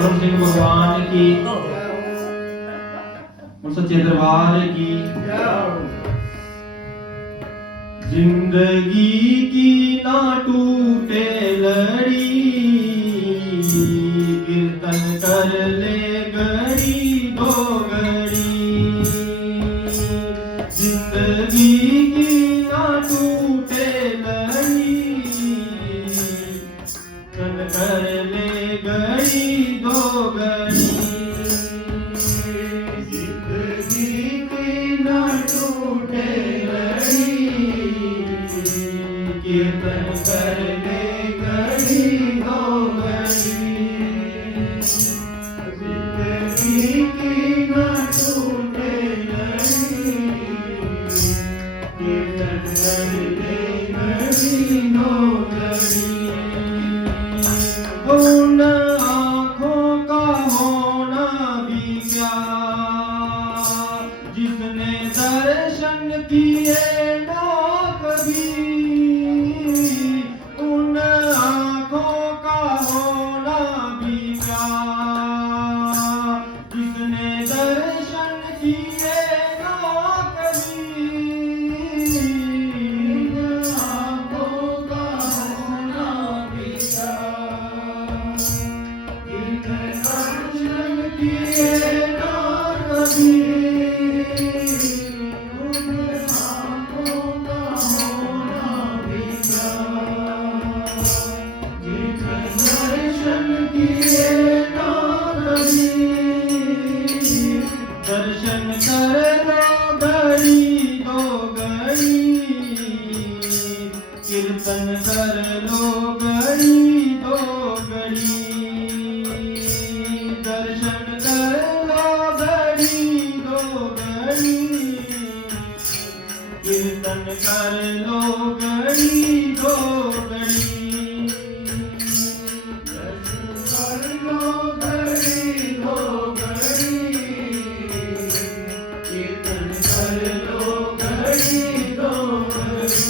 परम सिंह भगवान की, सच्चे दरबार की। जिंदगी की ना टूटे लड़ी, कीर्तन कर ले घड़ी दो घड़ी। जिंदगी की ना टूटे लड़ी, कीर्तन कर ले घड़ी दो घड़ी। जिंदगी की ना टूटे लड़ी, कीर्तन कर ले घड़ी दो घड़ी। जिंदगी की ना टूटे लड़ी, कीर्तन कर ले घड़ी दो घड़ी। उन आँखों का होना भी क्या, जिसने दर्शन किए ना कभी। उन आँखों का होना भी क्या, जिसने दर्शन किए ना कभी। उन आँखों का होना भी क्या, जिसने दर्शन किए ना कभी। दर्शन कर लो घड़ी दो घड़ी, कीर्तन कर लो घड़ी दो घड़ी। दर्शन कर लो घड़ी दो घड़ी, कीर्तन कर लो घड़ी दो घड़ी। दर्शन कर लो घड़ी दो घड़ी, कीर्तन कर लो घड़ी दो घड़ी।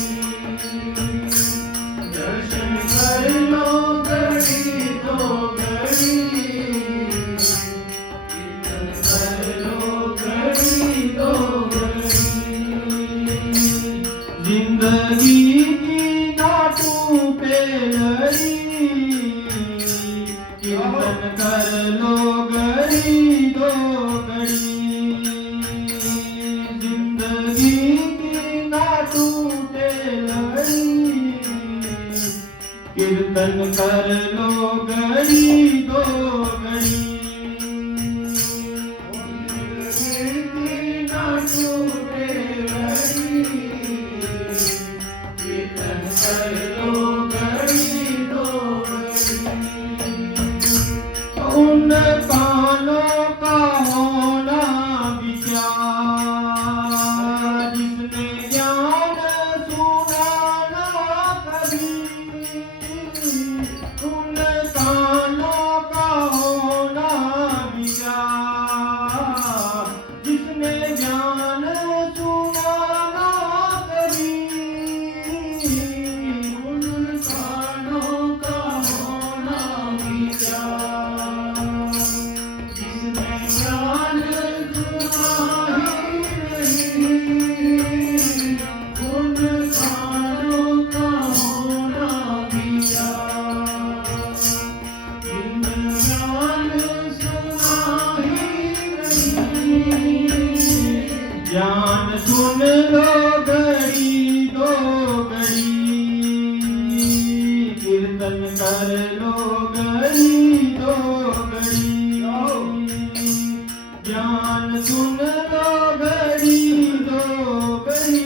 दर्शन कर लो घड़ी दो घड़ी, कीर्तन कर लो घड़ी दो घड़ी। जिंदगी की ना टूटे लड़ी, कीर्तन कर लो घड़ी दो घड़ी। जिंदगी की ना टूटे लड़ी, कीर्तन कर लो घड़ी दो घड़ी। जिंदगी की ना टूटे लड़ी, कीर्तन कर लो घड़ी दो घड़ी। उन कानों का होना भी क्या, जिसने ज्ञान सुना ना कभी। उन कानों का होना भी क्या, जिसने ज्ञान सुना ना कभी। उन कानों का होना भी क्या, जिसने ज्ञान सुना ही नहीं। उन कानों का होना भी क्या, जिसने ज्ञान सुना ही नहीं। ज्ञान सुन लो घड़ी दो घड़ी, कीर्तन कर लो घड़ी दो घड़ी। ज्ञान सुन लो घड़ी दो घड़ी,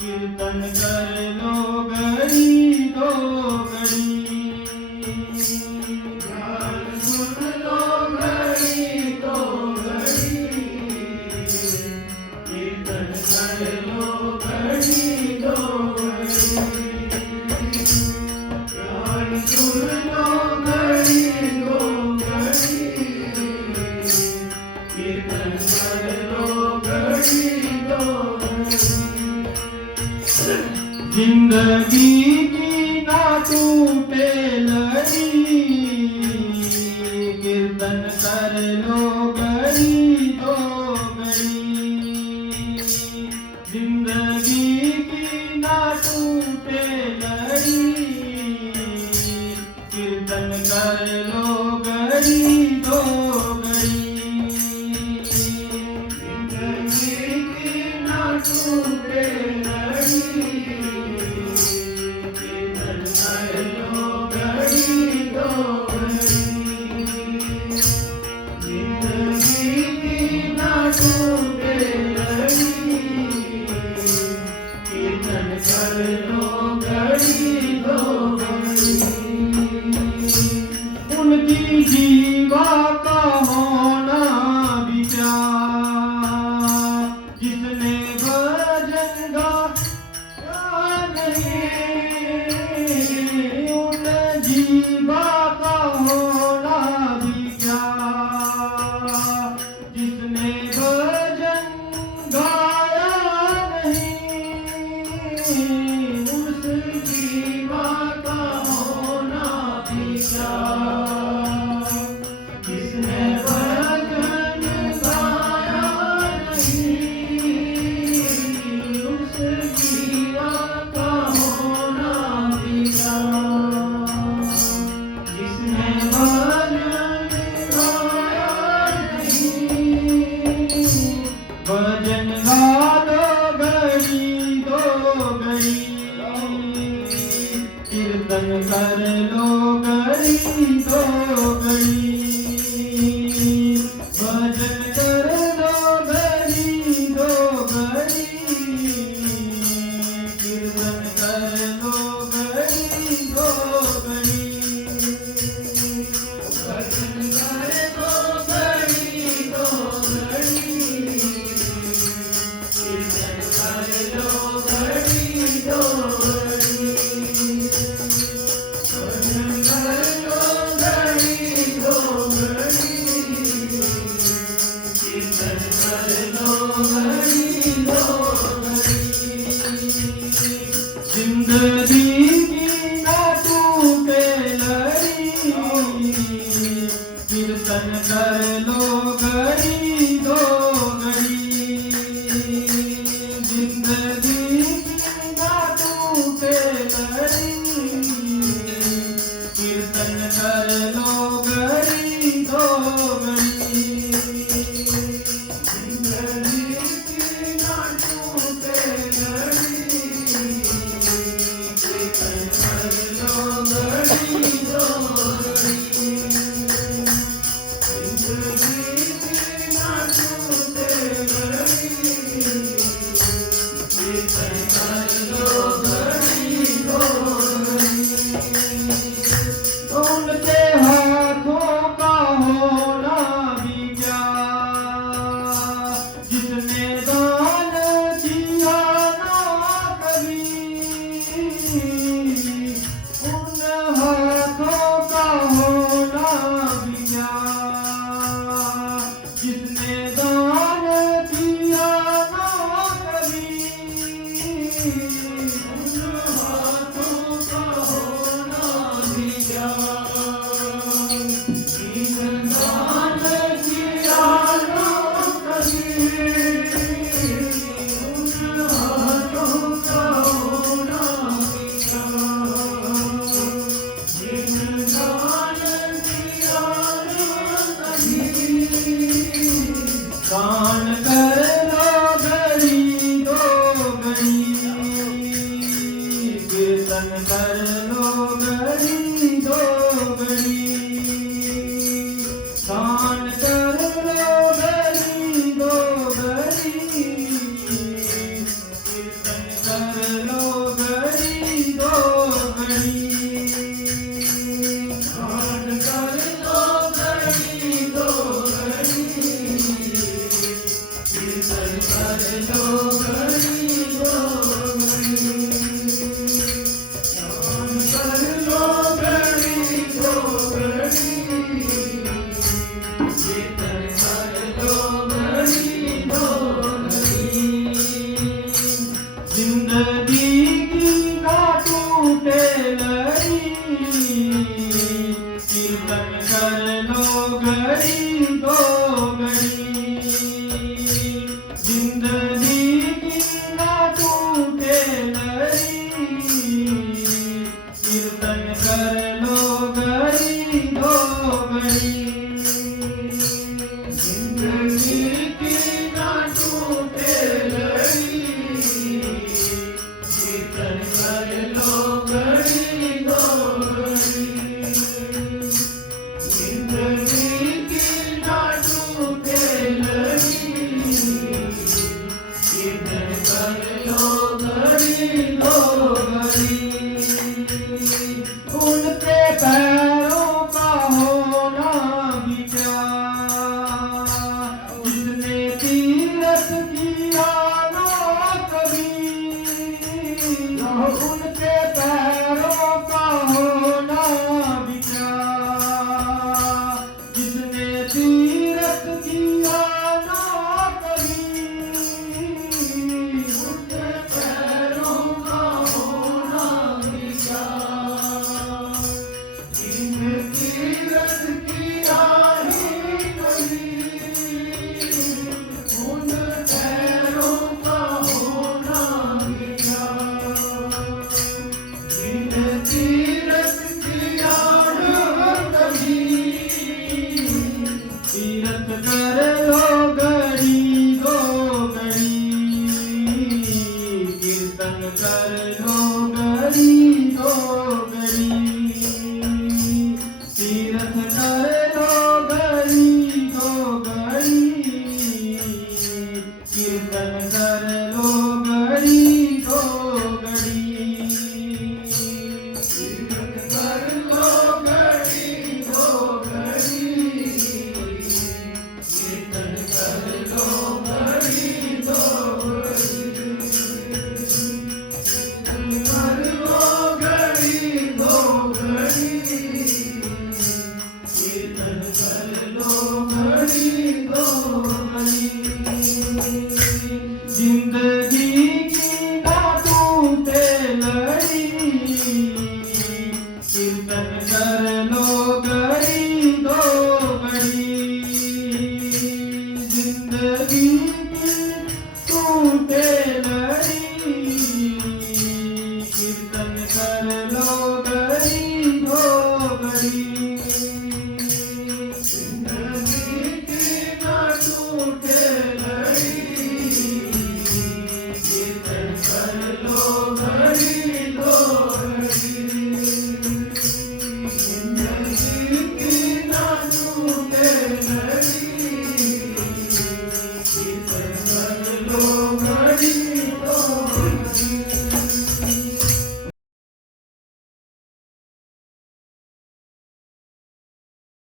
कीर्तन कर लो घड़ी दो घड़ी। ज्ञान सुन लो घड़ी दो घड़ी, कीर्तन कर लो घड़ी दो घड़ी। ज्ञान सुन लो घड़ी दो घड़ी, कीर्तन कर लो घड़ी दो घड़ी। जिंदगी की ना टूटे लड़ी, कर लो घड़ी दो घड़ी, जिंदगी की ना टूटे लड़ी, कीर्तन कर लो घड़ी दो घड़ी, जिंदगी की ना टूटे लड़ी, कीर्तन कर लो घड़ी दो घड़ी, जिंदगी की ना टूटे लड़ी, कीर्तन कर लो घड़ी दो घड़ी। उनकी जीवा का होना विचार, जिसने भजन गाया नहीं, उन जीवा का होना विचार, जिसने भजन गाया नहीं, उस जीवा का होना विचार, जिसने भजन गाया नहीं, उस जीवा का होना विचार, जिसने भजन गाया नहीं, भजन गा दो घड़ी दो घड़ी, कीर्तन कर लो घड़ी दो घड़ी, भजन कर लो घड़ी दो घड़ी, कीर्तन कर लो घड़ी दो घड़ी, भजन कर लो घड़ी दो घड़ी, कीर्तन कर लो घड़ी दो घड़ी, भजन कर लो घड़ी दो घड़ी, कीर्तन कर लो घड़ी दो घड़ी, जिंदगी की ना टूटे लड़ी, कीर्तन कर लो घड़ी दो घड़ी, जिंदगी की ना टूटे लड़ी, कीर्तन कर लो घड़ी दो घड़ी, जिंदगी की ना टूटे लड़ी, कीर्तन कर लो घड़ी दो घड़ी, जिंदगी की ना टूटे लड़ी, कीर्तन कर लो घड़ी दो घड़ी। उनके हाथों का होना विचार, जिसने दान किया ना कभी, उन हाथों का होना विचार, जिसने दान किया ना कभी, उन हाथों का होना विचार, जिसने दान किया ना कभी, उन हाथों का होना विचार, जिसने दान किया ना कभी, दान कर लो घड़ी दो घड़ी, कीर्तन कर लो घड़ी दो घड़ी, दान कर लो घड़ी दो घड़ी, कीर्तन कर लो घड़ी दो घड़ी, दान कर लो घड़ी दो घड़ी, कीर्तन कर लो घड़ी दो घड़ी, दान कर लो घड़ी दो घड़ी, कीर्तन कर लो घड़ी दो घड़ी, जिंदगी दो घड़ी उनके पैरों का होना विचार, जिसने तीरथ किया ना कभी, उनके पैरों का होना विचार, जिसने तीरथ किया ना कभी, उनके पैरों का होना विचार, जिन्हें तीरथ किया ही कभी, उन पैरों का होना विचार, जिन्हें तीरथ किया न कभी। तीरथ कर लो घड़ी दो घड़ी, कीर्तन कर लो घड़ी दो घड़ी।